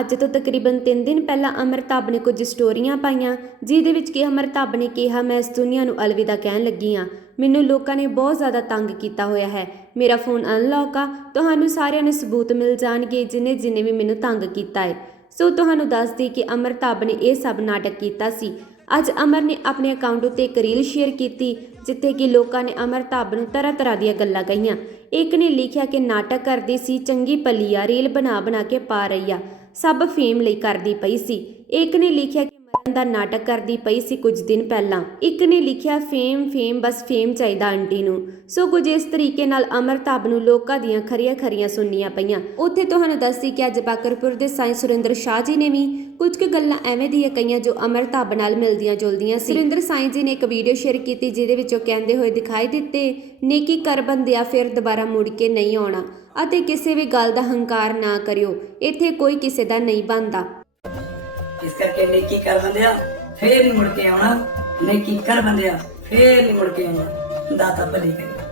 ਅੱਜ ਤੋਂ ਤਕਰੀਬਨ 3 ਦਿਨ ਪਹਿਲਾਂ ਅਮਰਤਾਬ ਨੇ ਕੁਝ ਸਟੋਰੀਆਂ ਪਾਈਆਂ, ਜਿਹਦੇ ਵਿੱਚ ਕਿ ਅਮਰਤਾਬ ਨੇ ਕਿਹਾ, ਮੈਂ ਇਸ ਦੁਨੀਆ ਨੂੰ ਅਲਵਿਦਾ ਕਹਿਣ ਲੱਗੀ ਹਾਂ। ਮੈਨੂੰ ਲੋਕਾਂ ਨੇ ਬਹੁਤ ਜ਼ਿਆਦਾ ਤੰਗ ਕੀਤਾ ਹੋਇਆ ਹੈ। ਮੇਰਾ ਫੋਨ ਅਨਲੌਕ ਆ। ਤੁਹਾਨੂੰ ਸਾਰਿਆਂ ਨੂੰ ਸਬੂਤ ਮਿਲ ਜਾਣਗੇ ਜਿਨੇ ਜਿਨੇ ਵੀ ਮੈਨੂੰ ਤੰਗ ਕੀਤਾ ਹੈ। ਸੋ ਤੁਹਾਨੂੰ ਦੱਸ ਦਈ ਕਿ ਅਮਰਤਾਬ ਨੇ ਇਹ ਸਭ ਨਾਟਕ ਕੀਤਾ ਸੀ। ਅੱਜ ਅਮਰ ਨੇ ਆਪਣੇ ਅਕਾਊਂਟ ਉੱਤੇ ਇੱਕ ਰੀਲ ਸ਼ੇਅਰ ਕੀਤੀ, ਜਿੱਥੇ ਕਿ ਲੋਕਾਂ ਨੇ ਅਮਰਤਾਬ ਨੂੰ ਤਰ੍ਹਾਂ ਤਰ੍ਹਾਂ ਦੀਆਂ ਗੱਲਾਂ ਕਹੀਆਂ। ਇੱਕ ਨੇ ਲਿਖਿਆ ਕਿ ਨਾਟਕ ਕਰਦੀ ਸੀ, ਚੰਗੀ ਪਲੀ ਆ ਰੀਲ ਬਣਾ ਬਣਾ ਕੇ ਪਾ ਰਹੀ ਆ। ਸਭ ਫੇਮ ਲਈ ਕਰਦੀ ਪਈ ਸੀ। ਇੱਕ ਨੇ ਲਿਖਿਆ ਮਰਨ ਦਾ ਨਾਟਕ ਕਰਦੀ ਪਈ ਸੀ ਕੁਝ ਦਿਨ ਪਹਿਲਾਂ। ਇੱਕ ਨੇ ਲਿਖਿਆ, ਫੇਮ ਫੇਮ, ਬਸ ਫੇਮ ਚਾਹੀਦਾ ਆਂਟੀ ਨੂੰ। ਸੋ ਕੁਝ ਇਸ ਤਰੀਕੇ ਨਾਲ ਅਮਰਤਾਬ ਨੂੰ ਲੋਕਾਂ ਦੀਆਂ ਖਰੀਆਂ ਖਰੀਆਂ ਸੁਣਨੀਆਂ ਪਈਆਂ। ਉੱਥੇ ਤੁਹਾਨੂੰ ਦੱਸਦੀ ਕਿ ਅੱਜ ਬਾਕਰਪੁਰ ਦੇ ਸਾਈਂ ਸੁਰਿੰਦਰ ਸ਼ਾਹ ਜੀ ਨੇ ਵੀ ਕੁਝ ਕੁ ਗੱਲਾਂ ਐਵੇਂ ਦੀਆਂ ਕਹੀਆਂ ਜੋ ਅਮਰਤਾਬ ਨਾਲ ਮਿਲਦੀਆਂ ਜੁਲਦੀਆਂ ਸੀ। ਸੁਰਿੰਦਰ ਸਾਈਂ ਜੀ ਨੇ ਇੱਕ ਵੀਡੀਓ ਸ਼ੇਅਰ ਕੀਤੀ ਜਿਹਦੇ ਵਿੱਚ ਉਹ ਕਹਿੰਦੇ ਹੋਏ ਦਿਖਾਈ ਦਿੱਤੇ ਨੇਕੀ ਕਰ ਬੰਦਿਆ ਫਿਰ ਦੁਬਾਰਾ ਮੁੜ ਕੇ ਨਹੀਂ ਆਉਣਾ ਅਤੇ ਕਿਸੇ ਵੀ ਗੱਲ ਦਾ ਹੰਕਾਰ ਨਾ ਕਰਿਓ। ਇੱਥੇ ਕੋਈ ਕਿਸੇ ਦਾ ਨਹੀਂ ਬਣਦਾ। ਇਸ ਕਰਕੇ ਨੇਕੀ ਕਰ ਬੰਦਿਆ ਫੇਰ ਨਹੀਂ ਮੁੜ ਕੇ ਆਉਣਾ। ਨੇਕੀ ਕਰ ਬੰਦਿਆ ਫੇਰ ਨਹੀਂ ਮੁੜ ਕੇ ਆਉਣਾ। ਦਾਤਾ ਭਲੀ ਕਰੇ।